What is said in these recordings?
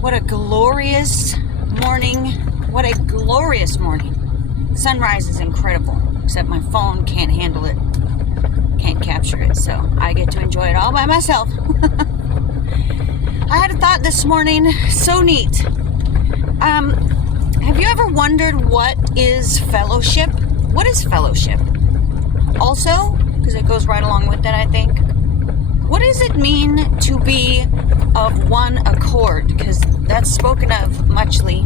What a glorious morning. What a glorious morning. Sunrise is incredible, except my phone can't handle it. Can't capture it, so I get to enjoy it all by myself. I had a thought this morning, so neat. Have you ever wondered what is fellowship? What is fellowship? Also, because it goes right along with that, I think. What does it mean to be of one accord? Because that's spoken of muchly.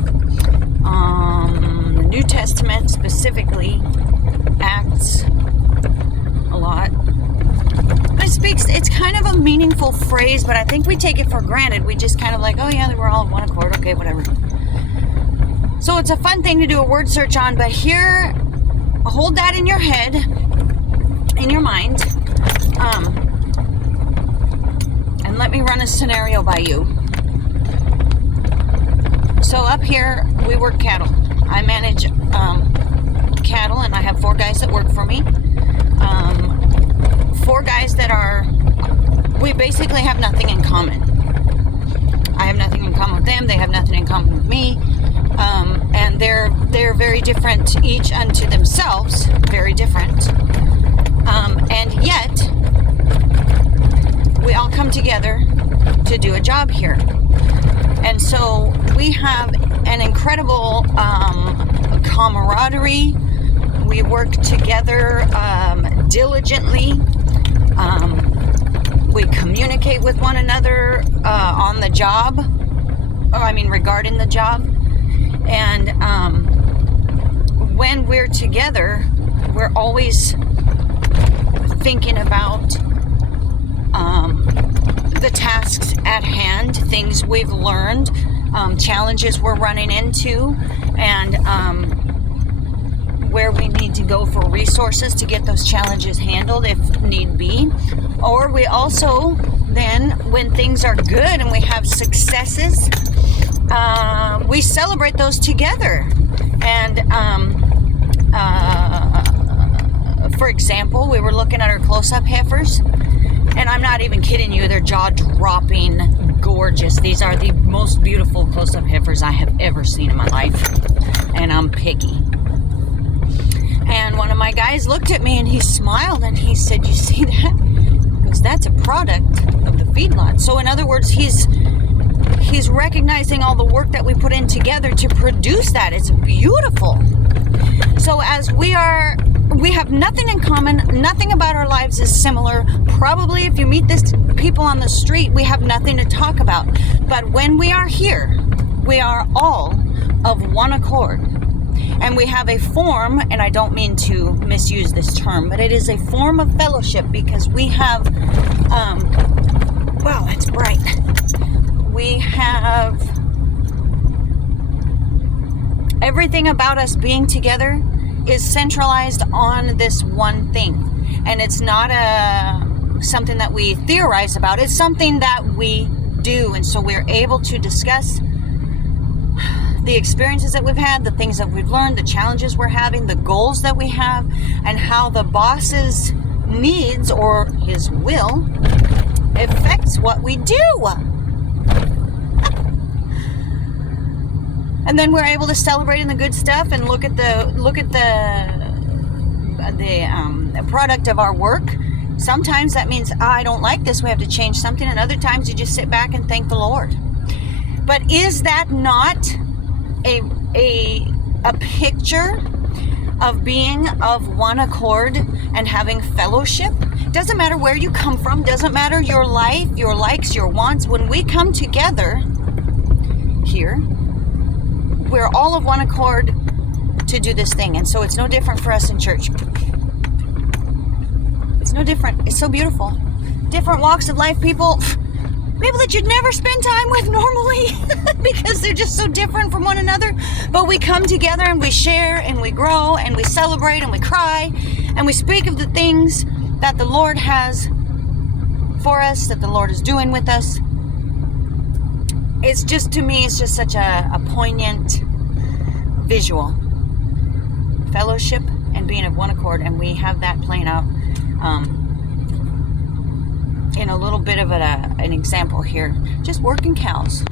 The New Testament specifically, Acts, a lot. But it's kind of a meaningful phrase, but I think we take it for granted. We just kind of like, oh yeah, they were all of one accord, okay, whatever. So it's a fun thing to do a word search on, but here, hold that in your head, in your mind, and let me run a scenario by you. So up here, we work cattle. I manage cattle, and I have 4 guys that work for me. 4 guys that we basically have nothing in common. I have nothing in common with them. They have nothing in common with me. And they're very different, each unto themselves, very different. And yet, we all come together to do a job here. And so we have an incredible camaraderie. We work together diligently. We communicate with one another on the job, regarding the job. And when we're together, we're always thinking about the tasks at hand, things we've learned, challenges we're running into, and where we need to go for resources to get those challenges handled if need be. Or we also then, when things are good and we have successes, we celebrate those together. And for example, we were looking at our close-up heifers, and I'm not even kidding you, they're jaw-dropping gorgeous. These are the most beautiful close-up heifers I have ever seen in my life, and I'm picky. And one of my guys looked at me and he smiled and he said, "You see that? Because that's a product of the feedlot." So in other words, he's recognizing all the work that we put in together to produce that. It's beautiful. So as we have nothing in common, nothing about our lives is similar. Probably if you meet these people on the street, we have nothing to talk about. But when we are here, we are all of one accord. And we have a form, and I don't mean to misuse this term, but it is a form of fellowship because we have, wow, that's bright. We have everything about us being together is centralized on this one thing. And it's not something that we theorize about. It's something that we do. And so we're able to discuss the experiences that we've had, the things that we've learned, the challenges we're having, the goals that we have, and how the boss's needs or his will affects what we do. And then we're able to celebrate in the good stuff and look at the product of our work. Sometimes that means, I don't like this, we have to change something, and other times you just sit back and thank the Lord. But is that not a picture of being of one accord and having fellowship? Doesn't matter where you come from, doesn't matter your life, your likes, your wants. When we come together here, we're all of one accord to do this thing. And so it's no different for us in church. It's no different. It's so beautiful. Different walks of life, people that you'd never spend time with normally because they're just so different from one another. But we come together and we share and we grow and we celebrate and we cry and we speak of the things that the Lord has for us, that the Lord is doing with us. It's just, to me, it's just such a poignant visual. Fellowship and being of one accord, and we have that playing out in a little bit of an example here. Just working cows.